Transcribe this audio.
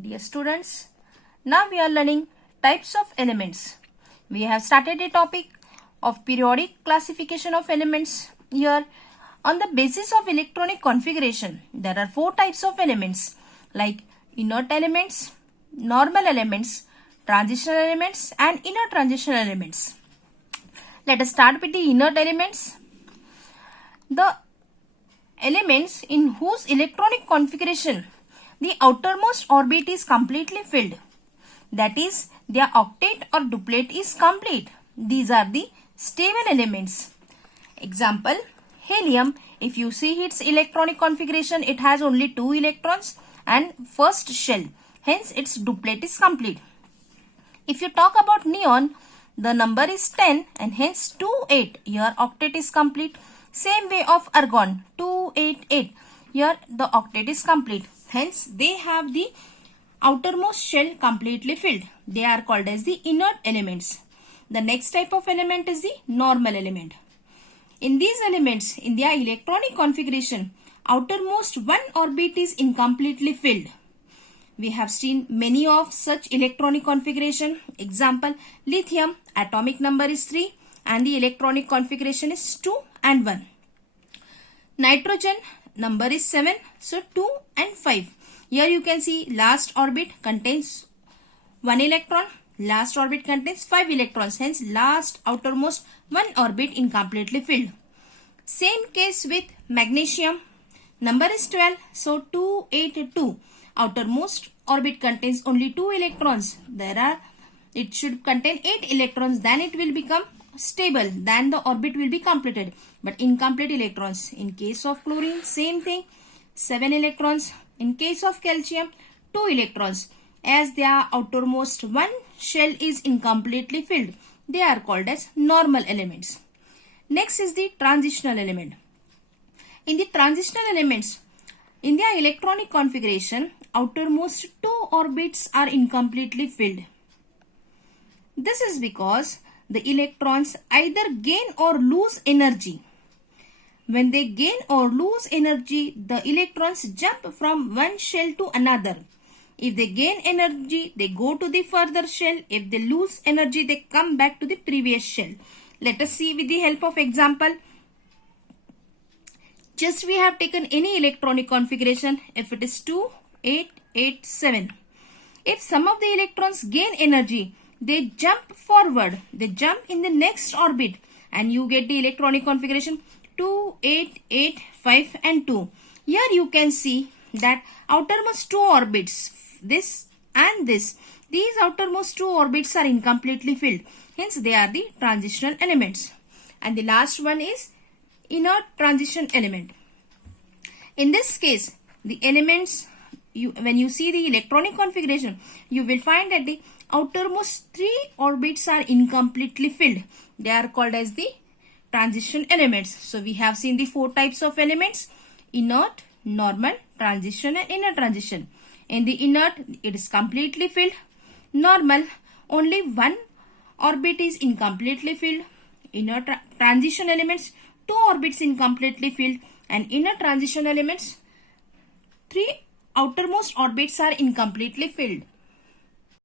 Dear students, now we are learning types of elements. We have started a topic of periodic classification of elements. Here, on the basis of electronic configuration, there are four types of elements like inert elements, normal elements, transitional elements and inner transitional elements. Let us start with the inert elements. The elements in whose electronic configuration the outermost orbit is completely filled. That is, their octet or duplet is complete. These are the stable elements. Example, helium. If you see its electronic configuration, it has only 2 electrons and first shell. Hence, its duplet is complete. If you talk about neon, the number is 10 and hence 28. Your octet is complete. Same way of argon, 288. Here the octet is complete. Hence, they have the outermost shell completely filled. They are called as the inert elements. The next type of element is the normal element. In these elements, in their electronic configuration, outermost one orbit is incompletely filled. We have seen many of such electronic configuration. Example, lithium, atomic number is 3 and the electronic configuration is 2 and 1. Nitrogen, number is 7, so 2 and 5. Here you can see last orbit contains 1 electron, last orbit contains 5 electrons, hence last outermost 1 orbit incompletely filled. Same case with magnesium, number is 12, so 282. Outermost orbit contains only 2 electrons. It should contain 8 electrons, then it will become stable, then the orbit will be completed, but incomplete electrons. In case of chlorine, same thing, 7 electrons. In case of calcium, 2 electrons. As their outermost one shell is incompletely filled, they are called as normal elements. Next is the transitional element. In the transitional elements, in their electronic configuration, outermost 2 orbits are incompletely filled. This is because the electrons either gain or lose energy. When they gain or lose energy, the electrons jump from one shell to another. If they gain energy, they go to the further shell. If they lose energy, they come back to the previous shell. Let us see with the help of example. Just we have taken any electronic configuration. If it is 2, 8, 8, 7. If some of the electrons gain energy, they jump forward. They jump in the next orbit and you get the electronic configuration 2, 8, 8, 5 and 2. Here you can see that outermost 2 orbits, this and this, these outermost 2 orbits are incompletely filled. Hence they are the transitional elements. And the last one is inert transition element. In this case, the elements, when you see the electronic configuration, you will find that the outermost 3 orbits are incompletely filled. They are called as the transition elements. So we have seen the 4 types of elements: inert, normal, transition and inner transition. In the inert, it is completely filled. Normal, only 1 orbit is incompletely filled. Inner transition elements, 2 orbits incompletely filled. And inner transition elements, 3 outermost orbits are incompletely filled.